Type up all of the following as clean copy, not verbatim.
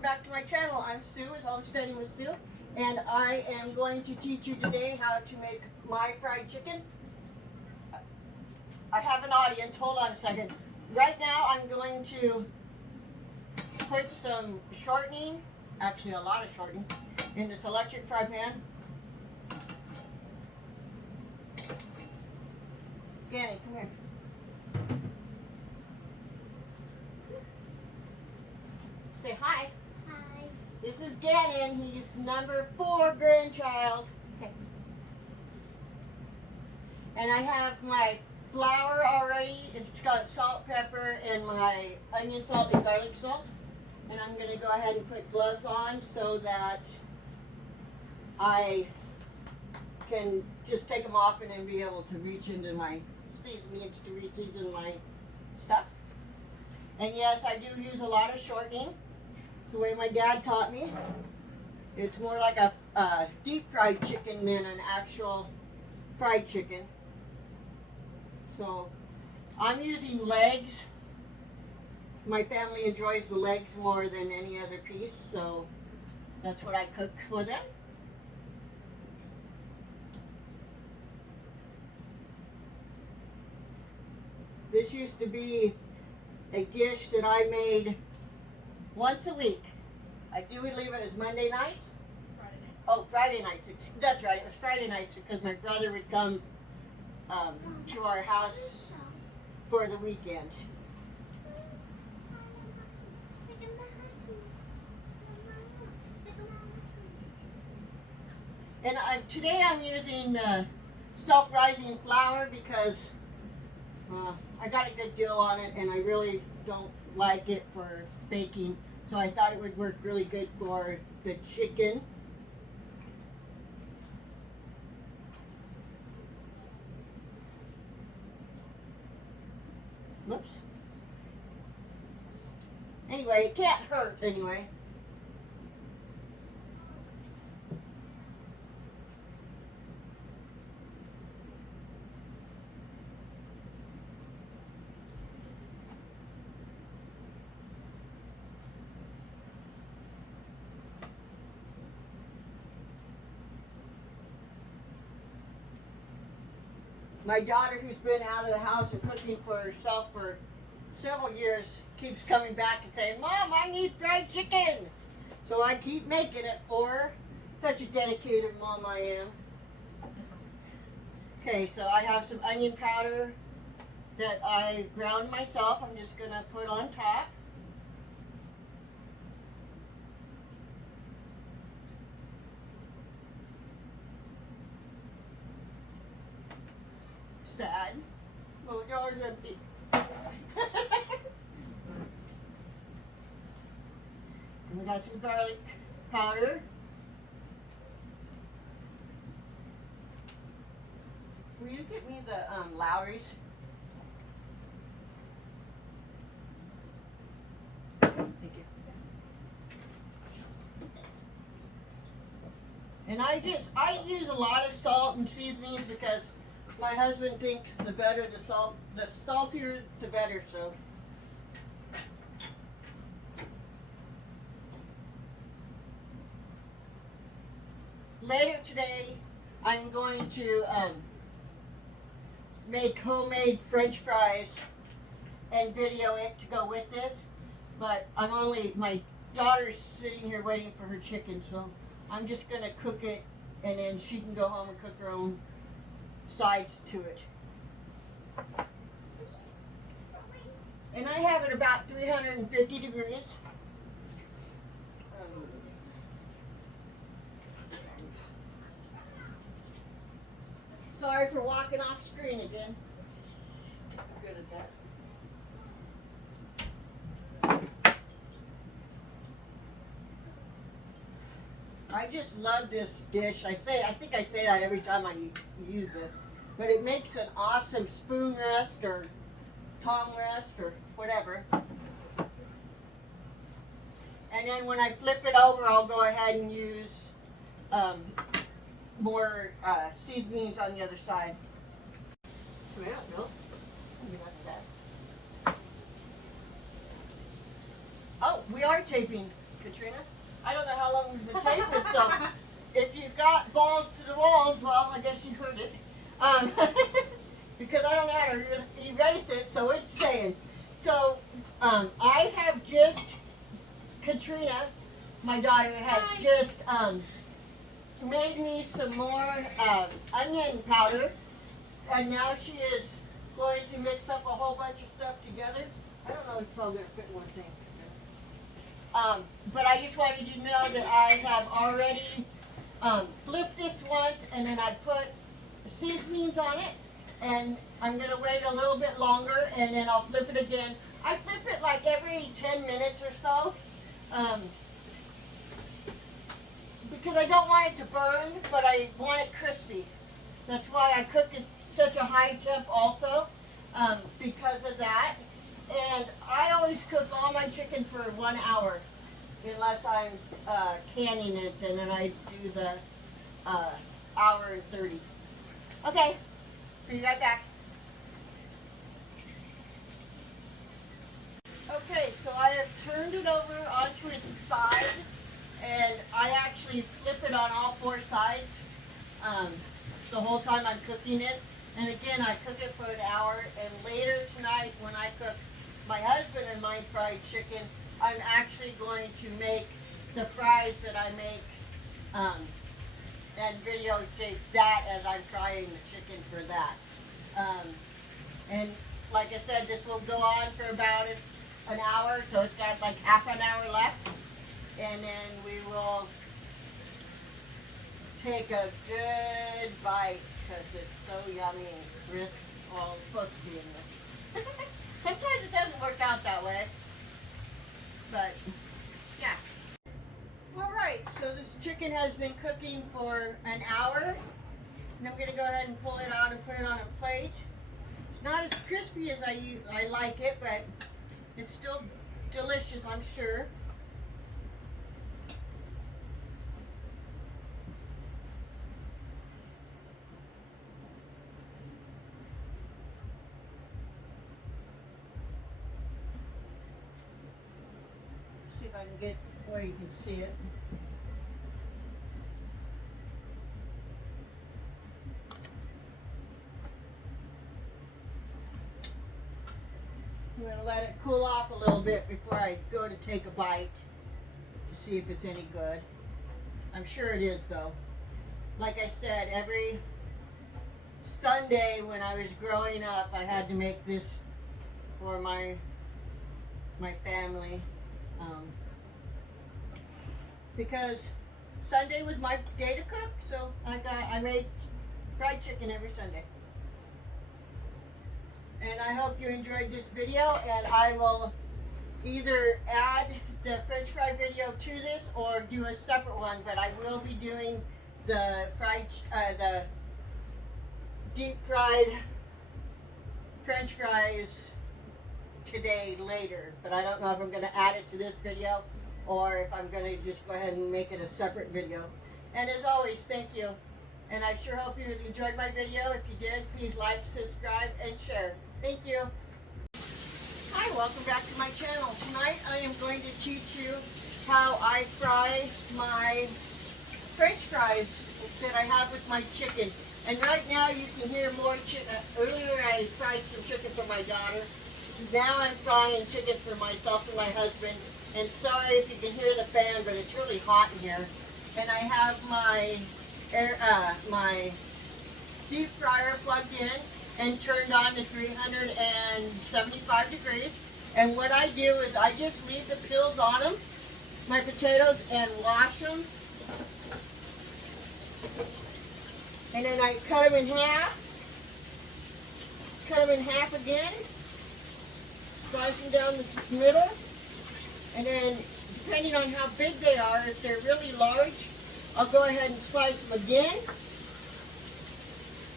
welcome back to my channel. I'm Sue with Homesteading with Sue, and I am going to teach you today how to make my fried chicken. I have an audience, hold on a second. Right now I'm going to put some shortening, actually a lot of shortening, in this electric fry pan. Danny, come here. Say hi. Hi. This is Gannon. He's number 4 grandchild. Okay. And I have my flour already. It's got salt, pepper, and my onion salt and garlic salt. And I'm going to go ahead and put gloves on so that I can just take them off and then be able to reach into my seasonings to reseason my stuff. And yes, I do use a lot of shortening. It's the way my dad taught me. It's more like a deep fried chicken than an actual fried chicken. So I'm using legs. My family enjoys the legs more than any other piece, so that's what I cook for them. This used to be a dish that I made once a week. I do believe it was Monday nights? Friday nights. Oh, Friday nights. That's right. It was Friday nights because my brother would come to our house for the weekend. And today I'm using self-rising flour because I got a good deal on it and I really don't like it for baking. So I thought it would work really good for the chicken. Whoops. Anyway, it can't hurt anyway. My daughter, who's been out of the house and cooking for herself for several years, keeps coming back and saying, "Mom, I need fried chicken." So I keep making it for her. Such a dedicated mom I am. Okay, so I have some onion powder that I ground myself. I'm just going to put on top. Sad. Oh, yours empty. And we got some garlic powder. Will you get me the Lawrys? Thank you. And I use a lot of salt and seasonings because my husband thinks the better the salt, the saltier the better, so. Later today, I'm going to make homemade French fries and video it to go with this, but my daughter's sitting here waiting for her chicken, so I'm just gonna cook it and then she can go home and cook her own sides to it. And I have it about 350 degrees. Sorry for walking off screen again. I'm good at that. I just love this dish. I think I say that every time I use this. But it makes an awesome spoon rest or tongue rest or whatever. And then when I flip it over, I'll go ahead and use more seasonings on the other side. Yeah, no. Oh, we are taping. Katrina. I don't know how long we've been taping, so if you got balls to the walls, well, I guess you heard it. Because I don't know how to erase it, so it's staying. So I have just, Katrina, my daughter, has just made me some more onion powder, and now she is going to mix up a whole bunch of stuff together. I don't know if it's all going to fit one thing. But I just wanted you to know that I have already flipped this once, and then I put seasonings on it, and I'm going to wait a little bit longer, and then I'll flip it again. I flip it like every 10 minutes or so, because I don't want it to burn, but I want it crispy. That's why I cook at such a high temp also, because of that. And I always cook all my chicken for 1 hour, unless I'm canning it, and then I do the hour and 30. Okay, be right back. Okay, so I have turned it over onto its side, and I actually flip it on all 4 sides the whole time I'm cooking it. And again, I cook it for an hour, and later tonight when I cook my husband and my fried chicken, I'm actually going to make the fries that I make and videotape that as I'm frying the chicken for that. And like I said, this will go on for about an hour, so it's got like half an hour left. And then we will take a good bite because it's so yummy and crisp. Well, it's supposed to be in there. Sometimes it doesn't work out that way, but yeah. All right, so this chicken has been cooking for an hour, and I'm going to go ahead and pull it out and put it on a plate. It's not as crispy as I like it, but it's still delicious, I'm sure. See if I can get where you can see it. I'm going to let it cool off a little bit before I go to take a bite to see if it's any good. I'm sure it is though. Like I said, every Sunday when I was growing up, I had to make this for my family. Because Sunday was my day to cook, so I made fried chicken every Sunday. And I hope you enjoyed this video, and I will either add the French fry video to this or do a separate one, but I will be doing the the deep fried French fries today later, but I don't know if I'm going to add it to this video or if I'm going to just go ahead and make it a separate video. And as always, thank you. And I sure hope you enjoyed my video. If you did, please like, subscribe, and share. Thank you. Hi, welcome back to my channel. Tonight I am going to teach you how I fry my French fries that I have with my chicken. And right now you can hear more chicken. Earlier I fried some chicken for my daughter. Now I'm frying chicken for myself and my husband. And sorry if you can hear the fan, but it's really hot in here. And I have my my deep fryer plugged in and turned on to 375 degrees. And what I do is I just leave the peels on them, my potatoes, and wash them. And then I cut them in half. Cut them in half again. Slice them down the middle. And then, depending on how big they are, if they're really large, I'll go ahead and slice them again.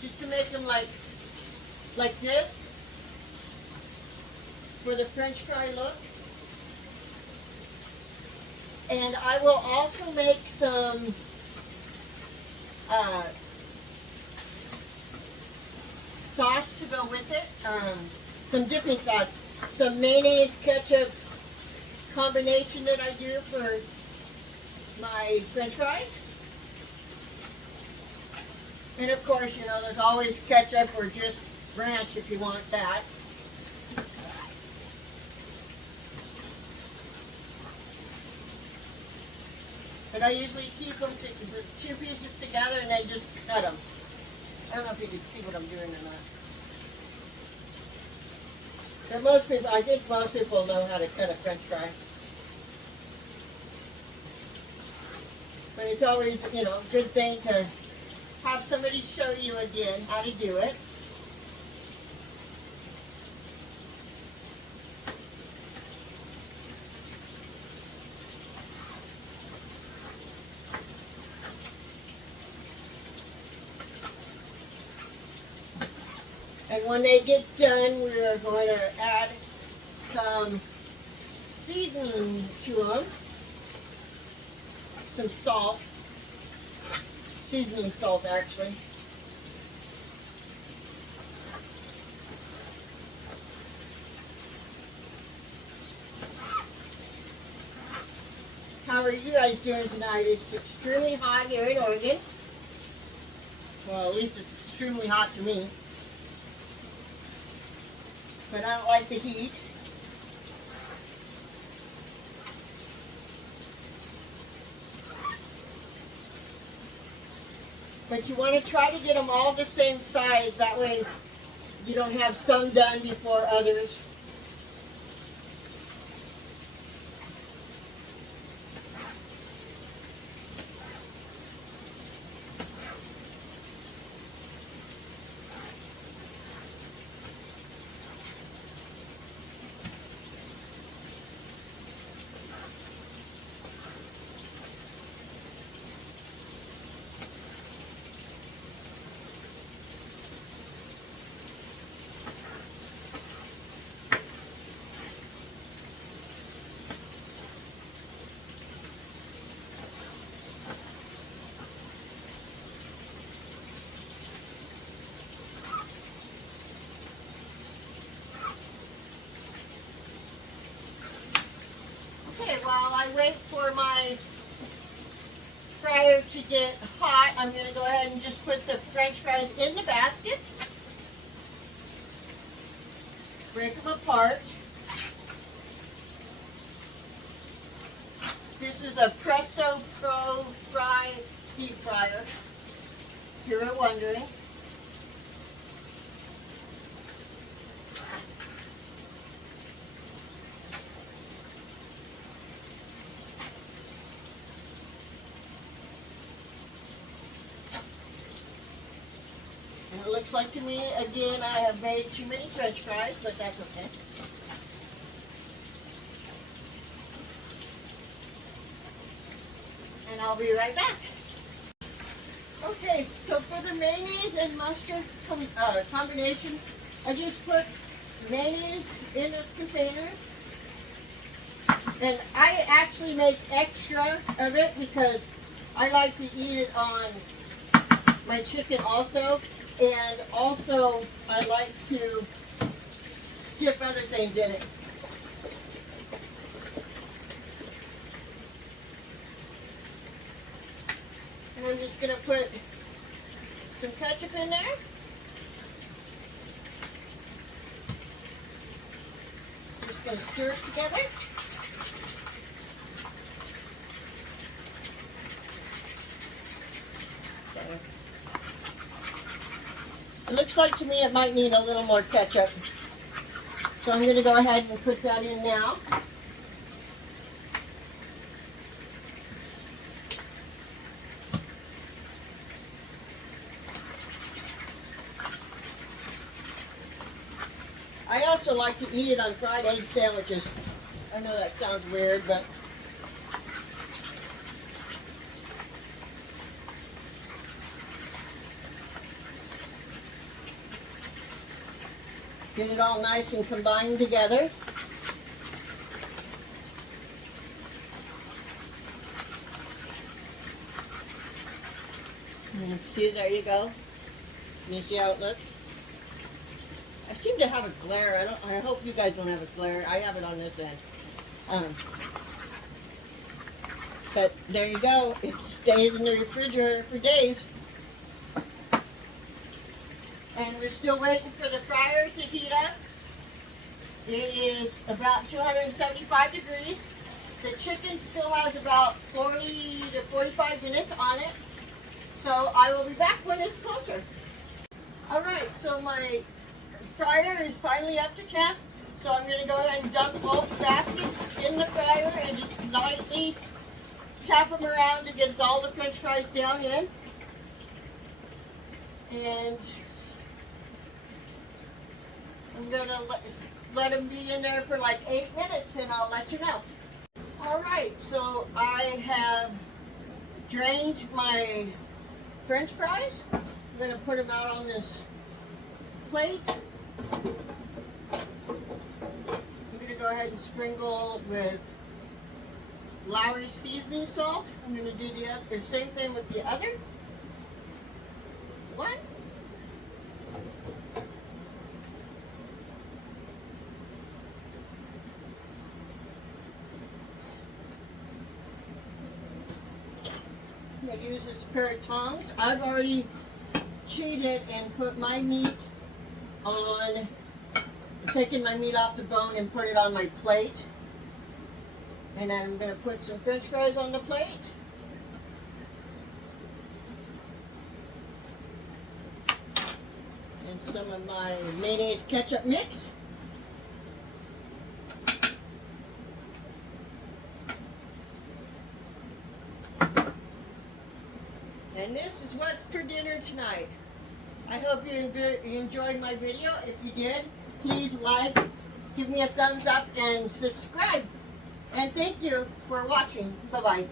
Just to make them like this. For the French fry look. And I will also make some sauce to go with it. Some dipping sauce. Some mayonnaise, ketchup combination that I do for my french fries. And of course, you know, there's always ketchup or just ranch if you want that. And I usually keep them the two pieces together and then just cut them. I don't know if you can see what I'm doing or not. But most people, I think most people know how to cut a french fry. But it's always, you know, a good thing to have somebody show you again how to do it. And when they get done, we're going to add some seasoning to them. Some salt. Seasoning salt, actually. How are you guys doing tonight? It's extremely hot here in Oregon. Well, at least it's extremely hot to me. But I don't like the heat. But you want to try to get them all the same size. That way you don't have some done before others. While I wait for my fryer to get hot, I'm going to go ahead and just put the french fries in the baskets. Break them apart. This is a Presto Pro Fry deep fryer, if you were wondering. It looks like to me, again, I have made too many french fries, but that's okay. And I'll be right back. Okay, so for the mayonnaise and mustard combination, I just put mayonnaise in a container. And I actually make extra of it because I like to eat it on my chicken also. And also, I like to dip other things in it. And I'm just going to put some ketchup in there. I'm just going to stir it together. It looks like to me it might need a little more ketchup. So I'm going to go ahead and put that in now. I also like to eat it on fried egg sandwiches. I know that sounds weird, but get it all nice and combined together. And see, there you go. You see how it looks? I seem to have a glare. I hope you guys don't have a glare. I have it on this end. But there you go. It stays in the refrigerator for days. And we're still waiting for the fryer to heat up. It is about 275 degrees. The chicken still has about 40 to 45 minutes on it. So I will be back when it's closer. Alright, so my fryer is finally up to temp. So I'm going to go ahead and dump both baskets in the fryer and just lightly tap them around to get all the french fries down in. And I'm going to let them be in there for like 8 minutes and I'll let you know. Alright, so I have drained my french fries. I'm going to put them out on this plate. I'm going to go ahead and sprinkle with Lawrys seasoning salt. I'm going to do the same thing with the other one. I'm going to use this pair of tongs. I've already cheated and put my meat on, taken my meat off the bone and put it on my plate. And then I'm going to put some french fries on the plate. And some of my mayonnaise ketchup mix. And this is what's for dinner tonight. I hope you enjoyed my video. If you did, please like, give me a thumbs up, and subscribe. And thank you for watching. Bye-bye.